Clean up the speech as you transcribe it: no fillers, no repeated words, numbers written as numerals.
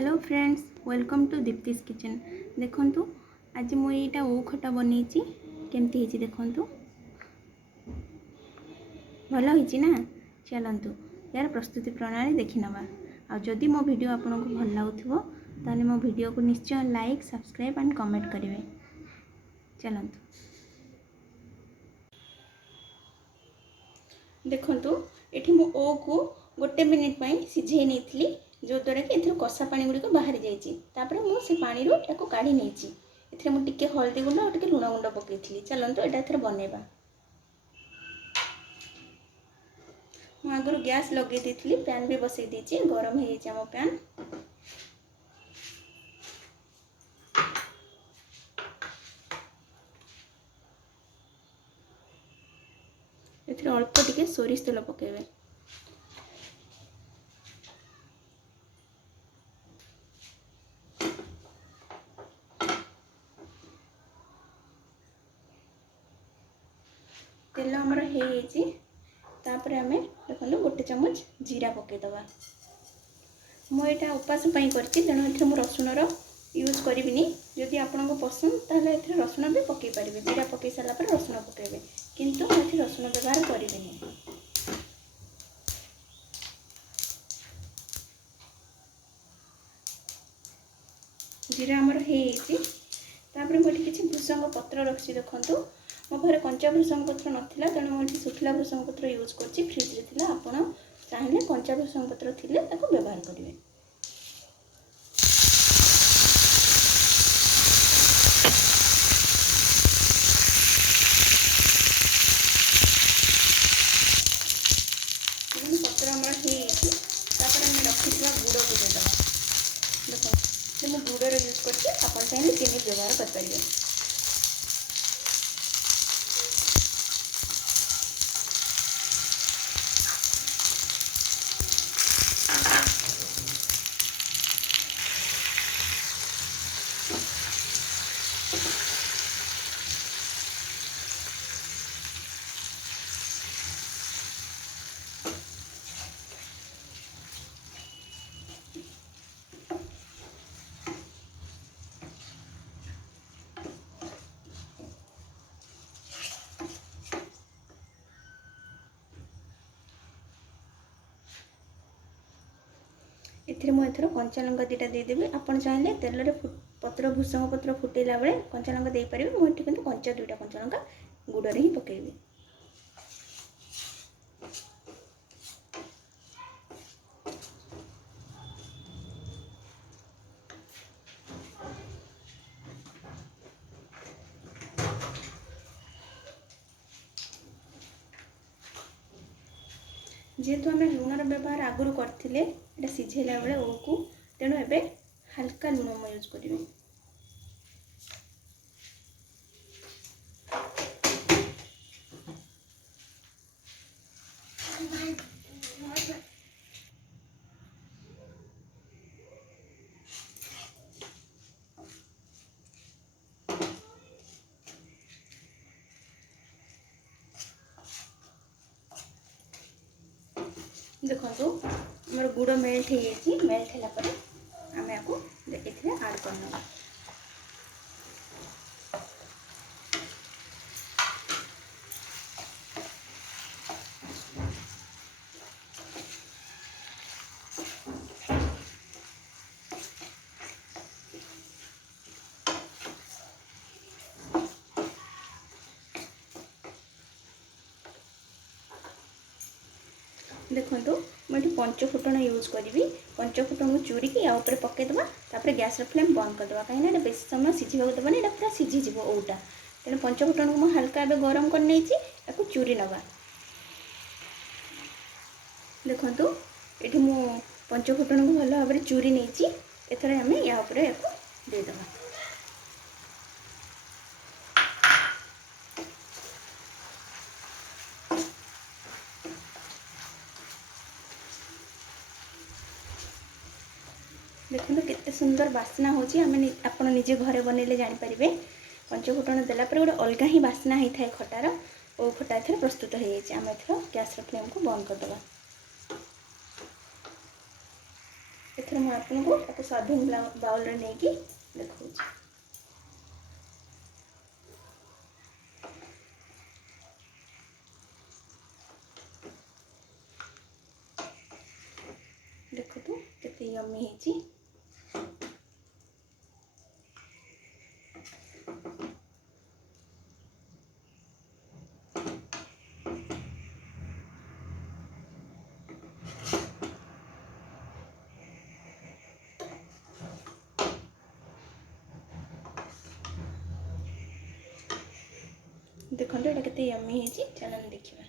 Hello friends, welcome to Dipti's kitchen. देखंतु आज मु एटा ओ खटा बनैछि केमती हिची देखंतु भलो हिची ना। चलंतु यार प्रस्तुति प्रणाली देखि नबा। आ जदि मो वीडियो आपनको भल लागुथिबो ताले मो वीडियो को निश्चय लाइक सब्सक्राइब एंड कमेंट करिवे। चलंतु देखंतु एठी मु ओ को गोटे मिनिट पई सिझे नेथली, जो द्वारा कि एथर कषा पानी गुड़ी को बाहरी जाइए। तापर मु से पानी रो एको काढ़ी नेछि। एथरे मु टिके हल्दी गुंड और टिके लुण गुंड पकेइथिली। चलंतु एटा एथर बनेबा। मु आगरु गैस लगे देथिली, पैन भी बसई देछि, गरम हे जाइए हमो पैन। एथरे अल्प टिके सोरिष तेल पकेइबे। तेल हमर हे येछि। तापर आमे देखनु गोटे चम्मच जीरा पके दबा। मु एटा उपास पई करछि, तेणु एथरे मु रसुन रो यूज करिबिनी। जदि आपनको पसंद ताले एथरे रसुन भी पके परिबे। जीरा पके साला पर रसुन पकेबे, किंतु मु एथरे रसुन व्यवहार करिबिनी। जीरा हमर हे येछि। तापर मु एठी किछि भृषंग पत्र रखछि। देखंतु मो घरे कंचा भृषंग पत्र नथिला, तेणु मु सुखिला भृषंग पत्र यूज करछि। फ्रिज रे थिला, आपण चाहिले कंचा भृषंग पत्र थिले ताको व्यवहार करिवे। पत्र हमर हे येछि। तापर हम रखिथिबा गुड़ को दे दबा। देखो मु गुड़ रो यूज करछि, आपण चाहिले चीनी व्यवहार कर परिबे। एथिरे मु एथरो कंचा लंका दीटा दे देबी। आपण चाहिले तेल रे पत्र भृषंग पत्र फुटेला बेले कंचा लंका दे परिबे। मु एठी किंतु कंचा दुईटा कंचा लंका गुड़ रे ही पकेइबी। जेहेतु आम लुणर व्यवहार आगुरी करथिले एटा सिझेला बेले ओ को, तेणु एबे हल्का लुण मु यूज करिवे। देखो मोर गुड़ मेल्ट हो मेल्ट है आम आपको एथिरे ऐड करना। देखो मुझे पंचफुटन यूज करी। पंचफुटन को चूरी या ऊपर पकईदबा, तापर गैस फ्लेम बंद करदे कहीं बेस समय सिझा देवानी, यहाँ पूरा सिझीज ओटा। तेणु पंचफुटन को मुझे हल्का ए गरम कर चूरी नवा। देखु ये मु पंचफुटन को भल भाव चूरी नहीं, एथर आम या देदेबा। देखो केते सुंदर बास्ना होची। आपण निजे घरे बनैले जानि परिबे। पंचफुटन देला पर गोटे अलग ही बास्ना होता है खटार। ओ खटा एथर प्रस्तुत हो जाए। आम एथर गैस फ्लेम को बंद करदे। एथर मैं आपको ताको सर्विंग बाउल रे नेकी देखौछि। देखो केते यम्मी हेची। देखो एटा केते यम्मी हेची चलन देखिबा।